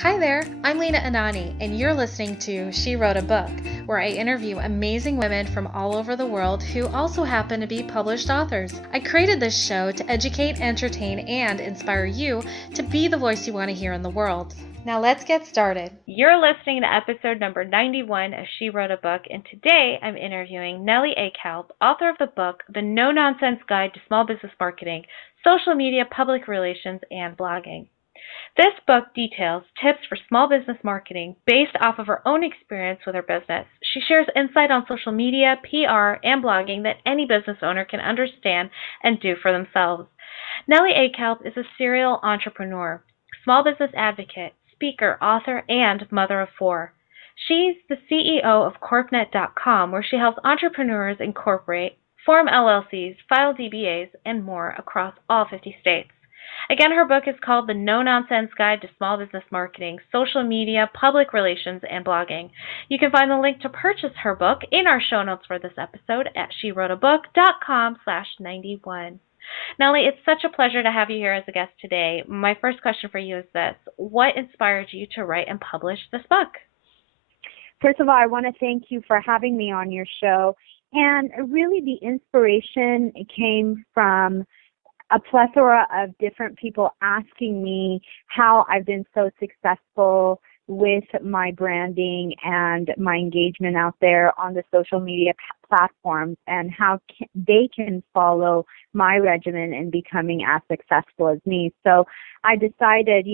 Hi there, I'm Lena Anani, and you're listening to She Wrote a Book, where I interview amazing women from all over the world who also happen to be published authors. I created this show to educate, entertain, and inspire you to be the voice you want to hear in the world. Now let's get started. You're listening to episode number 91 of She Wrote a Book, and today I'm interviewing Nellie Akalp, author of the book, The No-Nonsense Guide to Small Business Marketing, Social Media, Public Relations, and Blogging. This book details tips for small business marketing based off of her own experience with her business. She shares insight on social media, PR, and blogging that any business owner can understand and do for themselves. Nellie Akalp is a serial entrepreneur, small business advocate, speaker, author, and mother of four. She's the CEO of CorpNet.com, where she helps entrepreneurs incorporate, form LLCs, file DBAs, and more across all 50 states. Again, her book is called The No-Nonsense Guide to Small Business Marketing, Social Media, Public Relations, and Blogging. You can find the link to purchase her book in our show notes for this episode at SheWroteABook.com/91. Nellie, it's such a pleasure to have you here as a guest today. My first question for you is this: what inspired you to write and publish this book? First of all, I want to thank you for having me on your show. And really the inspiration came from a plethora of different people asking me how I've been so successful with my branding and my engagement out there on the social media platforms, and how they can follow my regimen in becoming as successful as me. So I decided,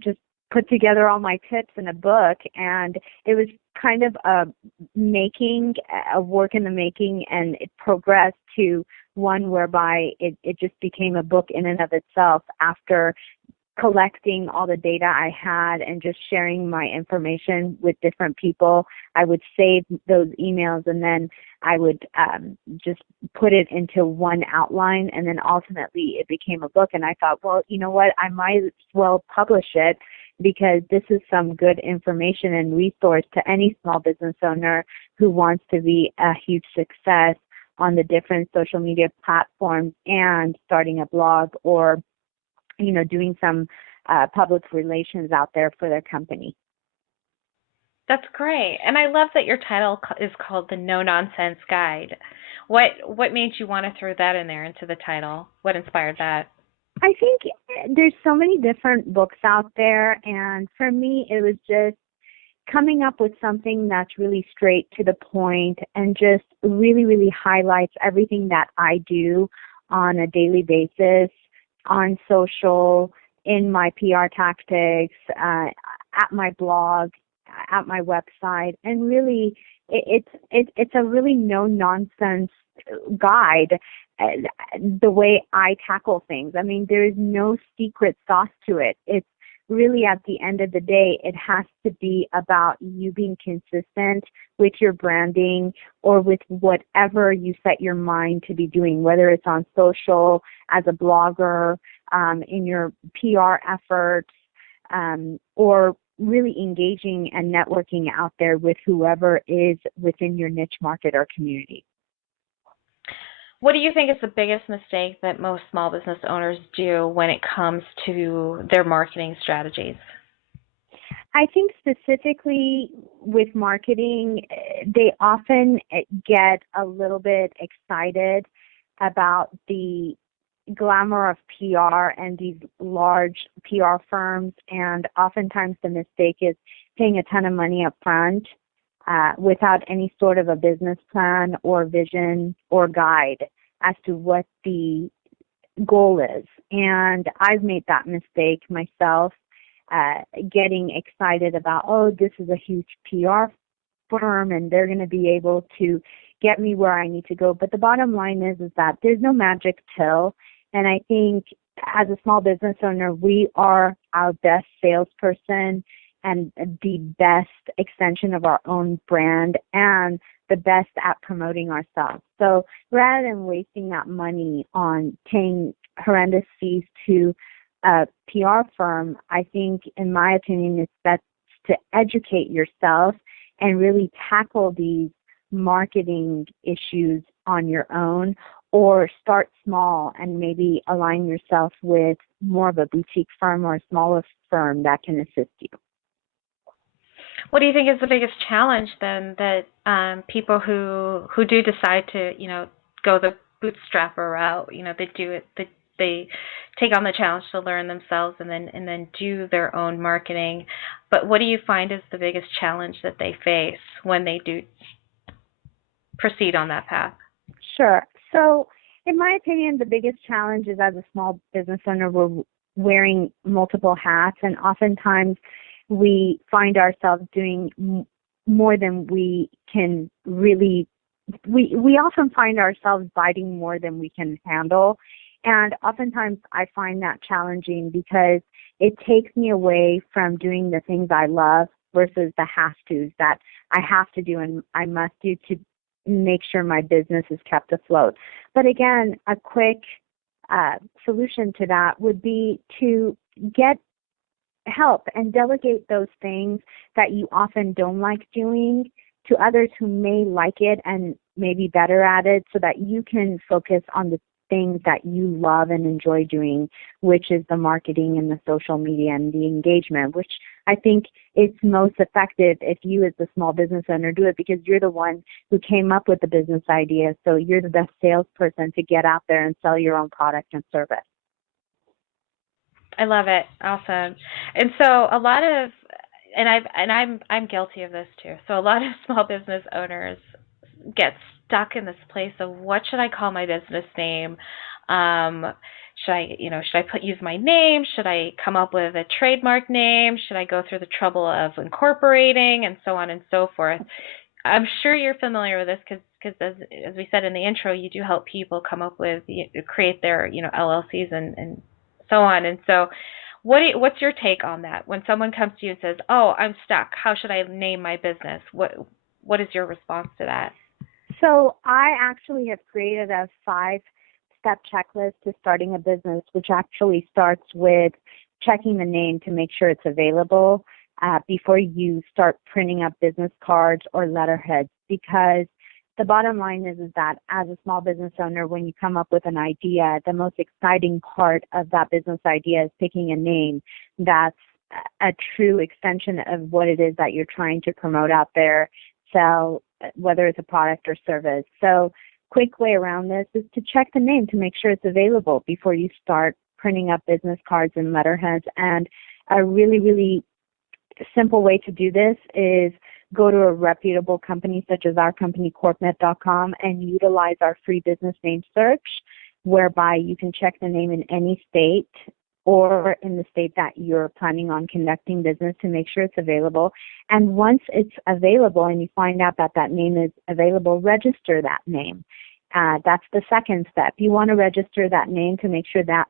just put together all my tips in a book, and it was kind of a work in the making, and it progressed to one whereby it just became a book in and of itself after collecting all the data I had and just sharing my information with different people. I would save those emails, and then I would just put it into one outline, and then ultimately it became a book. And I thought, well, you know what, I might as well publish it, because this is some good information and resource to any small business owner who wants to be a huge success on the different social media platforms and starting a blog, or doing some public relations out there for their company. That's great. And I love that your title is called The No-Nonsense Guide. What made you want to throw that in there into the title? What inspired that? I think there's so many different books out there, and for me it was just coming up with something that's really straight to the point and just really, really highlights everything that I do on a daily basis, on social, in my PR tactics, at my blog, at my website, and really it's a really no-nonsense guide, the way I tackle things. I mean, there is no secret sauce to it. It's really, at the end of the day, it has to be about you being consistent with your branding or with whatever you set your mind to be doing, whether it's on social, as a blogger, in your PR efforts, or really engaging and networking out there with whoever is within your niche market or community. What do you think is the biggest mistake that most small business owners do when it comes to their marketing strategies? I think specifically with marketing, they often get a little bit excited about the glamour of PR and these large PR firms, and oftentimes the mistake is paying a ton of money up front without any sort of a business plan or vision or guide as to what the goal is. And I've made that mistake myself, getting excited about, oh, this is a huge PR firm and they're going to be able to get me where I need to go. But the bottom line is that there's no magic pill. And I think as a small business owner, we are our best salesperson and the best extension of our own brand and the best at promoting ourselves. So rather than wasting that money on paying horrendous fees to a PR firm, I think, in my opinion, it's best to educate yourself and really tackle these marketing issues on your own, or start small and maybe align yourself with more of a boutique firm or a smaller firm that can assist you. What do you think is the biggest challenge then that people who do decide to, go the bootstrapper route, they do it, they take on the challenge to learn themselves and then do their own marketing. But what do you find is the biggest challenge that they face when they do proceed on that path? Sure. So in my opinion, the biggest challenge is as a small business owner, we're wearing multiple hats, and oftentimes we find ourselves doing more than we can really, we often find ourselves biting more than we can handle. And oftentimes I find that challenging because it takes me away from doing the things I love versus the have-tos that I have to do and I must do to make sure my business is kept afloat. But again, a quick solution to that would be to get help and delegate those things that you often don't like doing to others who may like it and may be better at it, so that you can focus on the things that you love and enjoy doing, which is the marketing and the social media and the engagement, which I think it's most effective if you as the small business owner do it, because you're the one who came up with the business idea. So you're the best salesperson to get out there and sell your own product and service. I love it. Awesome. And so a lot of, I'm guilty of this too. So a lot of small business owners get stuck in this place of, what should I call my business name? Should I use my name? Should I come up with a trademark name? Should I go through the trouble of incorporating, and so on and so forth? I'm sure you're familiar with this because as we said in the intro, you do help people come up with, create their, LLCs and so on. And so what's your take on that? When someone comes to you and says, "Oh, I'm stuck. How should I name my business?" What is your response to that? So I actually have created a 5-step checklist to starting a business, which actually starts with checking the name to make sure it's available before you start printing up business cards or letterheads. Because the bottom line is that as a small business owner, when you come up with an idea, the most exciting part of that business idea is picking a name that's a true extension of what it is that you're trying to promote out there, sell, whether it's a product or service. So quick way around this is to check the name to make sure it's available before you start printing up business cards and letterheads. And a really, really simple way to do this is go to a reputable company such as our company, corpnet.com, and utilize our free business name search, whereby you can check the name in any state or in the state that you're planning on conducting business to make sure it's available. And once it's available and you find out that that name is available, register that name. That's the second step. You want to register that name to make sure that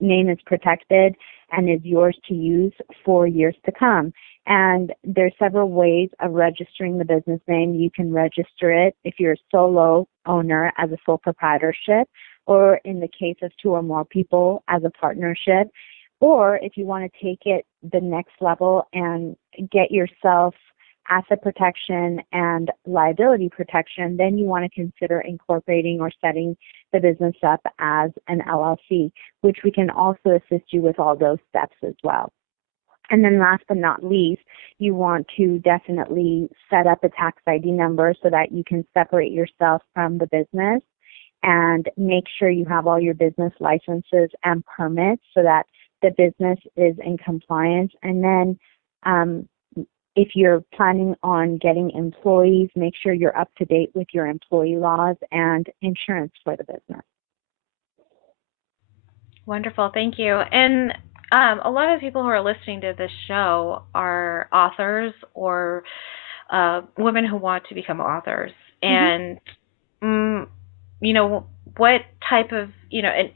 name is protected and is yours to use for years to come. And there's several ways of registering the business name. You can register it if you're a solo owner as a sole proprietorship, or in the case of 2 or more people as a partnership, or if you want to take it the next level and get yourself asset protection and liability protection, then you want to consider incorporating or setting the business up as an LLC, which we can also assist you with all those steps as well. And then last but not least, you want to definitely set up a tax ID number so that you can separate yourself from the business, and make sure you have all your business licenses and permits so that the business is in compliance. And then if you're planning on getting employees, make sure you're up to date with your employee laws and insurance for the business. Wonderful. Thank you. And a lot of people who are listening to this show are authors or women who want to become authors. And, what type of, and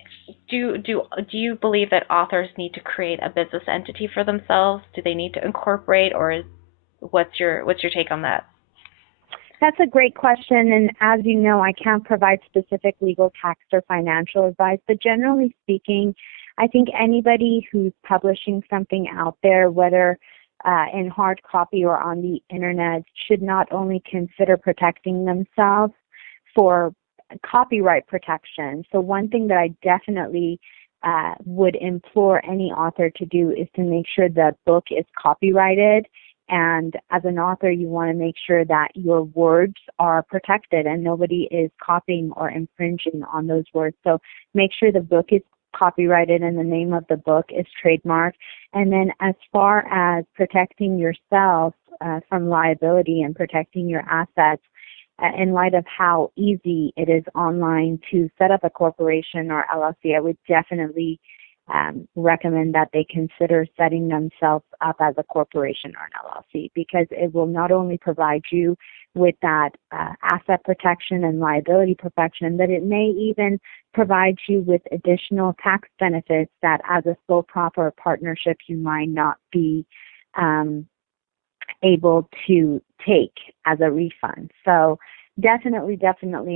do you believe that authors need to create a business entity for themselves? Do they need to incorporate, or what's your take on that? That's a great question, and as you know, I can't provide specific legal, tax, or financial advice, but generally speaking, I think anybody who's publishing something out there, whether in hard copy or on the internet, should not only consider protecting themselves for copyright protection. So one thing that I definitely would implore any author to do is to make sure the book is copyrighted. And as an author, you want to make sure that your words are protected and nobody is copying or infringing on those words. So make sure the book is copyrighted and the name of the book is trademarked. And then as far as protecting yourself from liability and protecting your assets, in light of how easy it is online to set up a corporation or LLC, I would definitely recommend that they consider setting themselves up as a corporation or an LLC, because it will not only provide you with that asset protection and liability protection, but it may even provide you with additional tax benefits that as a sole prop or partnership you might not be able to take as a refund. So definitely,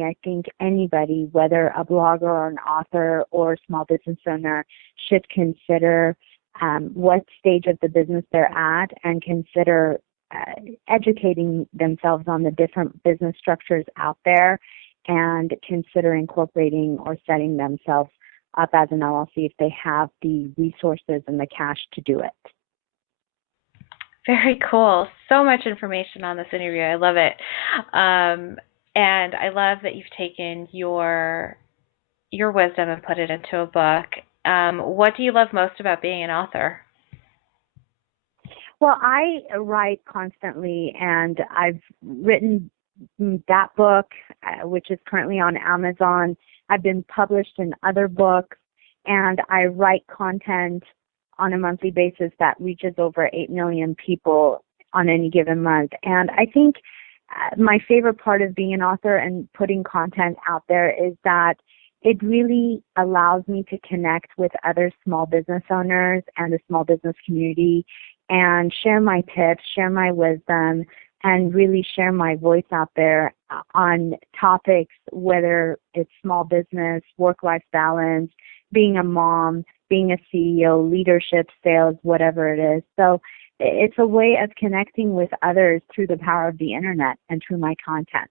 I think anybody, whether a blogger or an author or a small business owner, should consider what stage of the business they're at and consider educating themselves on the different business structures out there and consider incorporating or setting themselves up as an LLC if they have the resources and the cash to do it. Very cool. So much information on this interview. I love it. And I love that you've taken your wisdom and put it into a book. What do you love most about being an author? Well, I write constantly, and I've written that book, which is currently on Amazon. I've been published in other books, and I write content on a monthly basis that reaches over 8 million people on any given month. And I think my favorite part of being an author and putting content out there is that it really allows me to connect with other small business owners and the small business community and share my tips, share my wisdom, and really share my voice out there on topics, whether it's small business, work-life balance, being a mom, being a CEO, leadership, sales, whatever it is. So it's a way of connecting with others through the power of the internet and through my content.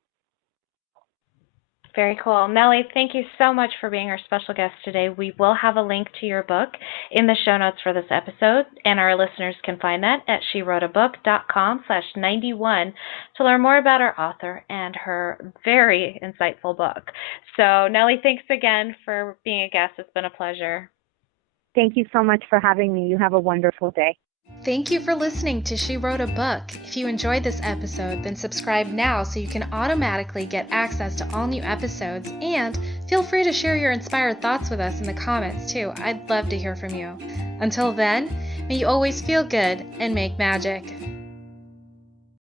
Very cool. Nellie, thank you so much for being our special guest today. We will have a link to your book in the show notes for this episode, and our listeners can find that at SheWroteABook.com/91 to learn more about our author and her very insightful book. So, Nellie, thanks again for being a guest. It's been a pleasure. Thank you so much for having me. You have a wonderful day. Thank you for listening to She Wrote a Book. If you enjoyed this episode, then subscribe now so you can automatically get access to all new episodes, and feel free to share your inspired thoughts with us in the comments too. I'd love to hear from you. Until then, may you always feel good and make magic.